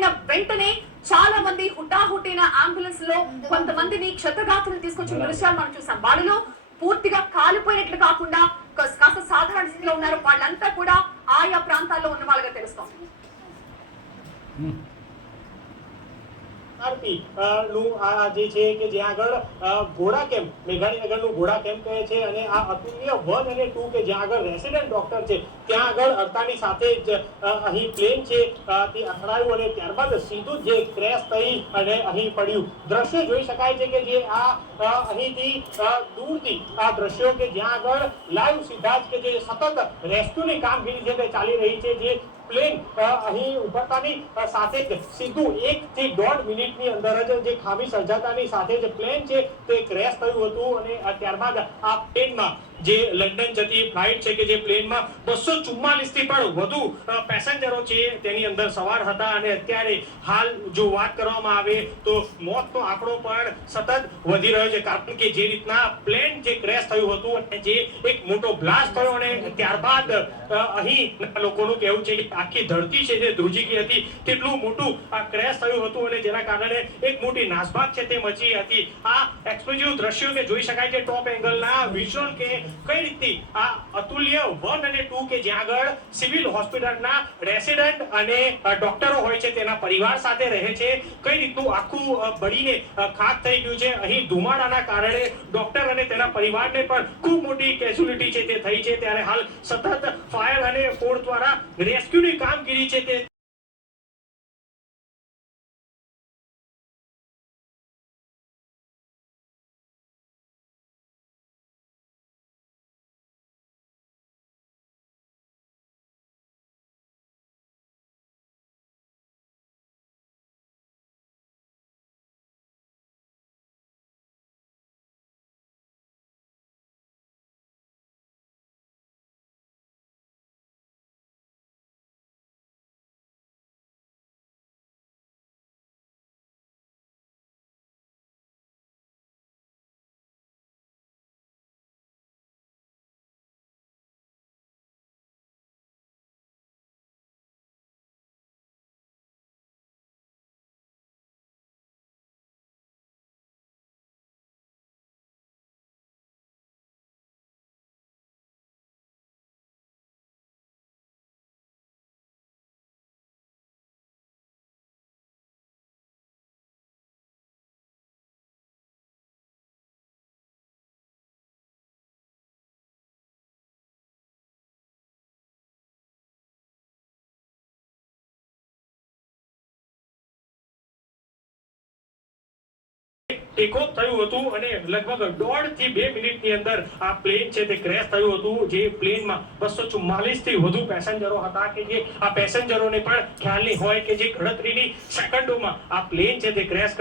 జరిగిన వెంటనే చాలా మంది హుటాహుటిన అంబులెన్స్ లో కొంతమందిని క్షతగాత్రులు తీసుకొచ్చిన దృశ్యాలు మనం చూసాం. వాళ్ళలో పూర్తిగా కాలిపోయినట్లు కాకుండా కాస్త సాధారణ స్థితిలో ఉన్నారు. వాళ్ళంతా కూడా ఆయా ప్రాంతాల్లో ఉన్న వాళ్ళగా తెలుస్తోంది. જે છે કે જ્યાં આગળ ઘોડા કેમ્પ મેઘાણીનગરનું ઘોડા કેમ્પ કહે છે અને આ અતુલ્ય 1 અને 2 કે જ્યાં આગળ રેસિડેન્ટ ડોક્ટર છે ત્યાં આગળ અડતાની સાથે જ અહીં પ્લેન છે તે અથડાયું અને ત્યારબાદ સીધું જે ક્રેશ થઈ અને અહીં પડ્યું. દ્રશ્ય જોઈ શકાય છે કે જે આ અહીંથી દૂરથી આ દ્રશ્યો કે જ્યાં આગળ લાઈવ સીધા જ કે જે સતત રેસ્ક્યુની કામગીરી છે તે ચાલી રહી છે. જે પ્લેન અહીં ઉભરતાની સાથે જ સીધું 1 થી 1.5 મિનિટની અંદર જ જે ખામી સર્જાતાની સાથે જ પ્લેન છે તે ક્રેશ થયું હતું અને ત્યારબાદ આ પ્લેનમાં જે લંડન જતી ફ્લાઇટ છે કે જે પ્લેનમાં 244 થી પણ વધુ પેસેન્જરો છે તેની અંદર સવાર હતા અને અત્યારે હાલ જો વાત કરવામાં આવે તો મોતનો આંકડો પણ સતત વધી રહ્યો છે. કારણ કે જે રીતના પ્લેન જે ક્રેશ થયું હતું અને જે એક મોટો બ્લાસ્ટ થયો અને ત્યારબાદ અહીં લોકોનું કહેવું છે કે આખી ધરતી છે જે ધ્રુજી ગઈ હતી. તેટલું મોટું આ ક્રેશ થયું હતું અને જેના કારણે એક મોટી નાસભાગ છે તે મચી હતી. આ એક્સક્લુઝિવ દ્રશ્યો કે જોઈ શકાય છે ટોપ એંગલના વિઝ્યુઅલ કે કઈ રીતની આ અતુલ્ય 1 અને 2 કે જ્યાં આગળ સિવિલ હોસ્પિટલના રેસિડેન્ટ અને ડોક્ટરો હોય છે તેના પરિવાર સાથે રહે છે. કઈ રીતનું આખું બળીને ખાક થઈ ગયું છે. અહીં ધુમાડાના કારણે ડોક્ટર અને તેના પરિવારને પણ ખૂબ મોટી કેઝ્યુલિટી છે તે થઈ છે. ત્યારે હાલ સતત ફાયર અને ફોર્સ દ્વારા રેસ્ક્યુની કામગીરી છે તે ટેકઓફ થયું હતું અને લગભગ 1.5 થી 2 મિનિટની અંદર આ પ્લેન છે તે ક્રેશ થયું હતું. જે પ્લેનમાં 244 થી વધુ પેસેન્જરો હતા કે જે આ પેસેન્જરોને પણ ખ્યાલ નહીં હોય કે જે ગણતરીની સેકન્ડોમાં આ પ્લેન છે તે ક્રેશ